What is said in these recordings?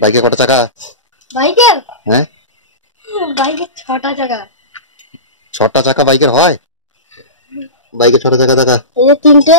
বাইকে কটা চাকা? বাইকের হ্যাঁ, বাইকের 6টা চাকা। 6টা চাকা বাইকের হয়? বাইকে 6টা চাকা দেখা। এই যে 3টে,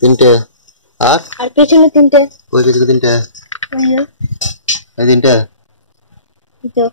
3টে। আর আর পেছনে 3টে। ওই পেছনে 3টে, ওই যে এই 3টে। এই তো।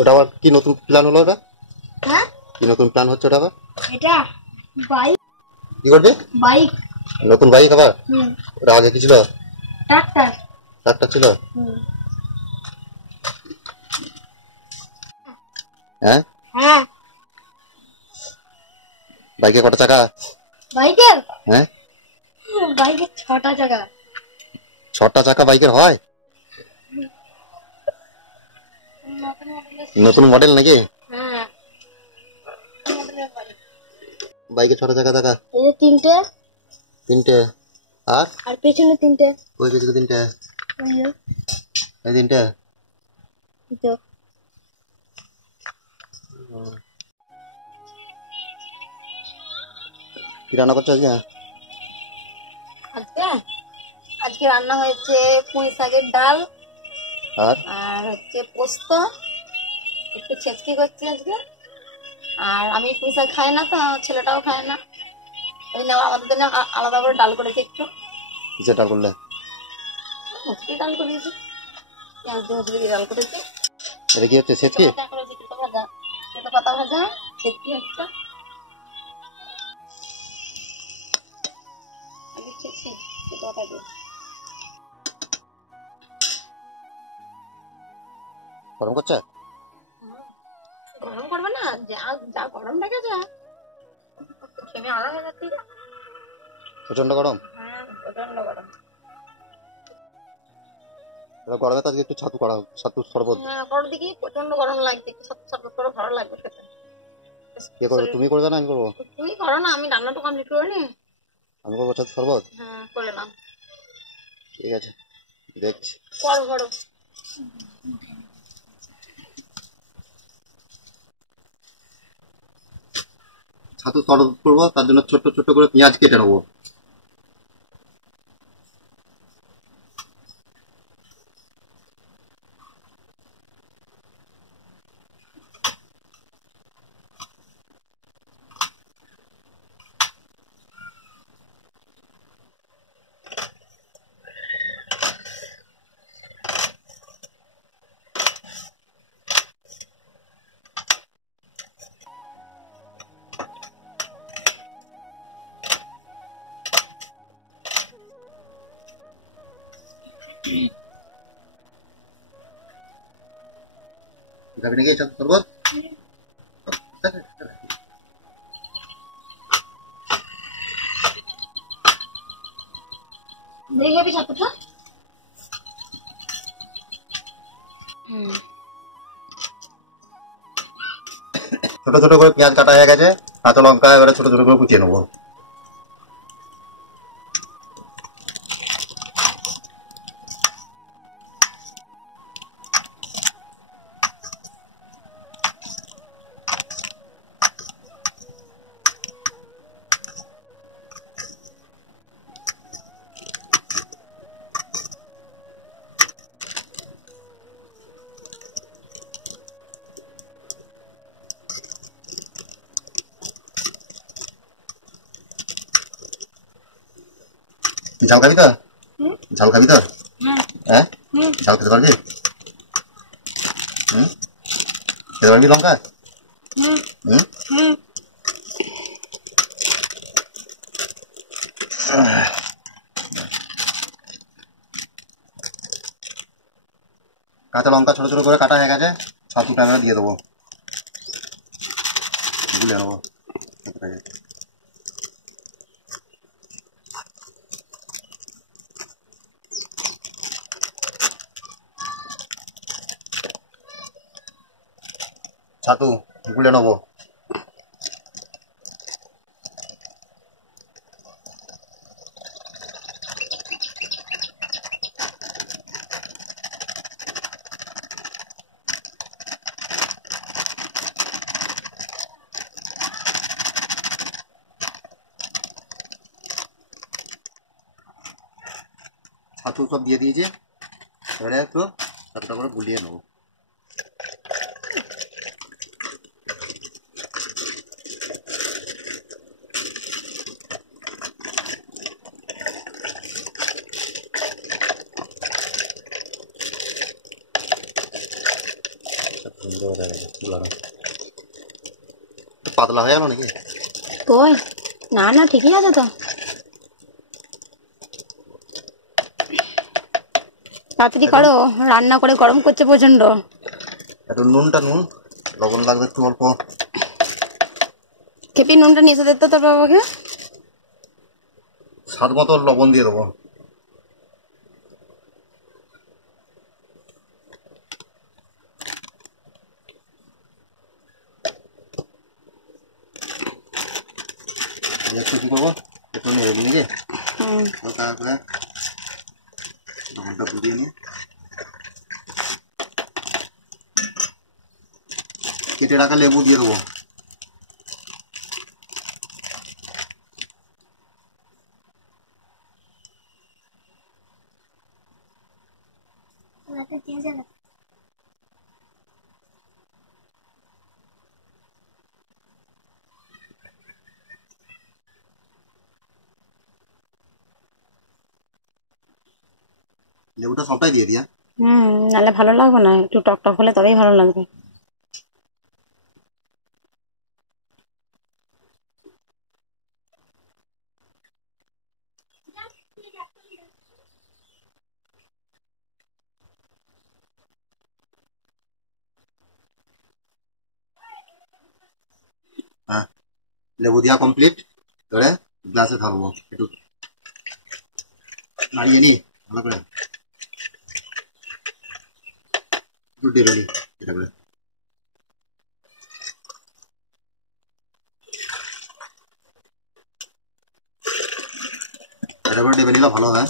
ওটা আবার কি নতুন প্ল্যান হলো? ওটা হ্যাঁ, কি নতুন প্ল্যান হচ্ছে ওটা আবার? এটা বাইক। কি করবে? বাইক। নতুন বাইক আবার? হুম। ওটা আগে কি ছিল? ট্রাক্টর। ট্রাক্টর ছিল? হুম। হ্যাঁ, হ্যাঁ, বাইকে কটা চাকা? বাইকের হ্যাঁ, বাইকের 6টা চাকা। 6টা চাকা বাইকের হয়? নতুন মডেল নাকি? হ্যাঁ, বাইকে 6টা চাকা দেখা। এই যে 3টে, 3টে। আর আর পেছনে 3টে। ওই পেছনে 3টে, ওই যে এই 3টে। এই তো। কি রান্না করছো আজকে? আজকে আজকে রান্না হয়েছে পুঁই শাকের ডাল, আর আর হচ্ছে পোস্ত, একটু ছেচকি করছি আজকে। আর আমি পুঁই শাক খাই না, তো আমার ছেলেটাও খায় না, ওই জন্য আমাদের জন্য আলাদা করে ডাল করেছি। একটু কিসের ডাল করলে? মুসুরি ডাল করেছি, পেঁয়াজ দিয়ে মুসুরি দিয়ে ডাল করেছি। এটা কি হচ্ছে? সেচকি? ভাজা করেছি, তেতো ভাজা, তেতো পাতা ভাজা, ছেচকি হচ্ছে। আমি ছেচকি তেতো পাতা দিয়ে। গরম করছে? গরম করবে না, যা যা গরম লেগেছে খেয়ে আলাদা হয়ে যাচ্ছে। প্রচন্ড গরম? হ্যাঁ, প্রচন্ড গরম। গরমে তো আজকে একটু ছাতু করা হোক, ছাতুর শরবত। হ্যাঁ, পরের দিকে প্রচন্ড গরম লাগছে, একটু শরবত করে ভালো লাগবে খেতে। কে করবে? তুমি করবে না আমি করবো? তুমি করো না, আমি রান্নাটা কমপ্লিট করে নি। আমি করবো ছাতুর শরবত? হ্যাঁ, করে নাও। ঠিক আছে, দেখছি। করো করো। ছাতুর শরবত করবো, তার জন্য ছোট্ট ছোট্ট করে পেঁয়াজ কেটে নেবো। খাবি নাকি ছাতুর শরবত? দেখবি ছাতুটা। ছোট ছোট করে পেঁয়াজ কাটা হয়ে গেছে, কাঁচা লঙ্কা এবারে ছোট ছোট করে কুচিয়ে নেবো। ঝাল খাবি তো? ঝাল খাবি তো? হ্যাঁ, ঝাল খেতে পারবি? খেতে পারবি লঙ্কা? কাঁচা লঙ্কা ছোট ছোট করে কাটা হয়ে গেছে, ছাতুটা আমরা দিয়ে দেবো, গুলে নেবো। ছাতু গুলে নেবো। ছাতু সব দিয়ে দিয়েছে, এবারে একটু ছাতুটা করে গুলিয়ে নেবো। পাতলা হয়ে গেল নাকি? কই না না, ঠিকই আছে তো। তাড়াতাড়ি করো, রান্না করে গরম করছে প্রচন্ড। একটু নুন লবণ লাগবে একটু অল্প। খেপি নুনটা নিয়ে এসে দিতে তোর বাবাকে। স্বাদ মতো লবণ দিয়ে দেবো। একটু কি করবো, একটু নেড়ে নিয়ে হালকা করে লবণটা গুলিয়ে নিয়ে কেটে রাখা লেবু দিয়ে দেবো। লেবুটা সবটাই দিয়ে দিয়া, নাহলে ভালো লাগবে না, একটু টক টক হলে তবেই ভালো লাগবে। হ্যাঁ লেবু দিয়া কমপ্লিট। এবারে গ্লাসে ঢালবো, একটু নাড়িয়ে নি ভালো করে, একটু ডেবে নি এটা করে। এটা করে ডেবে নিলে ভালো হয়,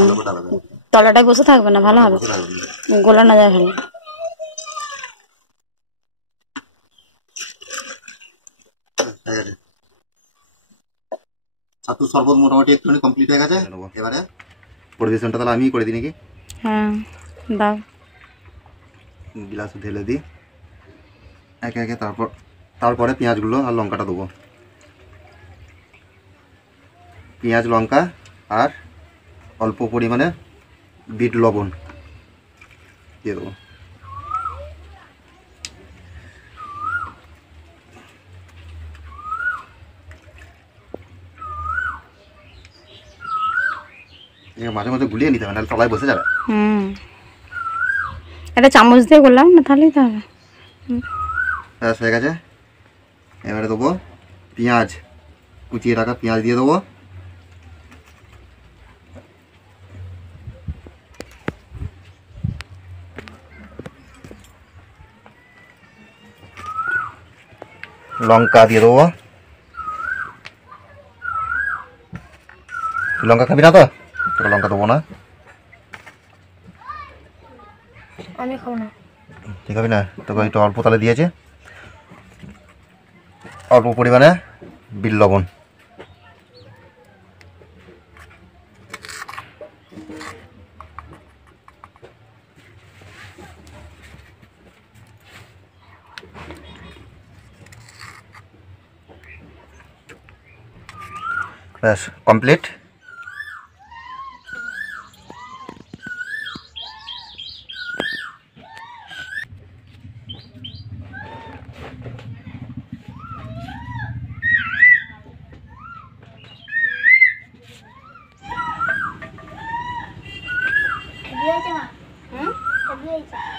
ভালো করে ডালবে। তলাটায় বসে থাকবে না, ভালো হবে, গোলা না যায় ভালো। ছাতুর শরবত মোটামুটি একটুখানি কমপ্লিট হয়ে গেছে। এবারে পরিবেশনটা তাহলে আমিই করে দিই নাকি? হ্যাঁ দাও, গ্লাসে ঢেলে দিই একে একে। তারপরে পেঁয়াজগুলো আর লঙ্কাটা দেবো। পেঁয়াজ লঙ্কা আর অল্প পরিমাণে বিট লবণ দিয়ে দেবো। মাঝে মাঝে গুলিয়ে নিতে হবে, নাহলে তলায় বসে যাবে। একটা চামচ দিয়ে করলাম না, তাহলেই তো হবে। ব্যাস হয়ে গেছে। এবারে দেবো পেঁয়াজ, কুচিয়ে রাখা পেঁয়াজ দিয়ে দেবো। লঙ্কা দিয়ে দেবো। লঙ্কা খাবি না তো? তোকে লঙ্কা দেবো না, আমি খাবো না। ঠিক হবে না? তোকে একটু অল্প তালে দিয়েছে, অল্প পরিমাণে বিট লবণ। ব্যাস কমপ্লিট।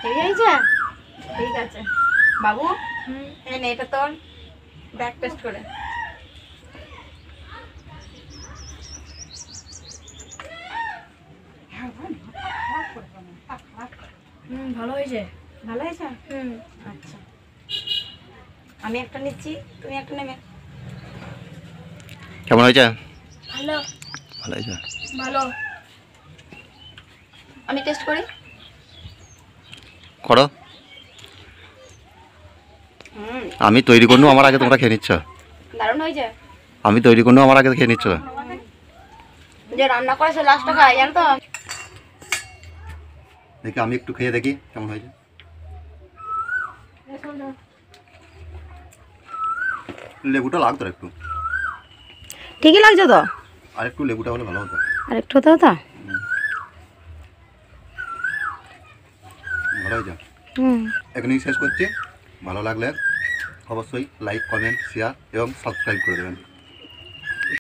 হেভি ঠিক আছে বাবু, এই নে এটা তোর ব্যাক টেস্ট করে। ভালো হয়েছে। ভালো হয়েছে? আচ্ছা, আমি একটা নিচ্ছি, তুমি একটা নেবে। কেমন হয়েছে? ভালো। ভালো হয়েছে। ভালো। আমি টেস্ট করি। করো। আমি তৈরি করনু আমার আগে তোমরা খেয়ে নিচ্ছ। দারুণ হয়েছে। আমি তৈরি করনু আমার আগে খেয়ে নিচ্ছ। যে রান্না করে সে লাস্টটা খায়, জানো তো। দেখি আমি একটু খেয়ে দেখি কেমন হয়েছে। লেবুটা লাগতো একটু। ঠিকই লাগছে তো, আর একটু লেবুটা হলে ভালো হতো। আর একটু হতে হতো। ভালো হয়েছে। এখানেই শেষ করছি। ভালো লাগলে অবশ্যই লাইক, কমেন্ট, শেয়ার এবং সাবস্ক্রাইব করে দেবেন।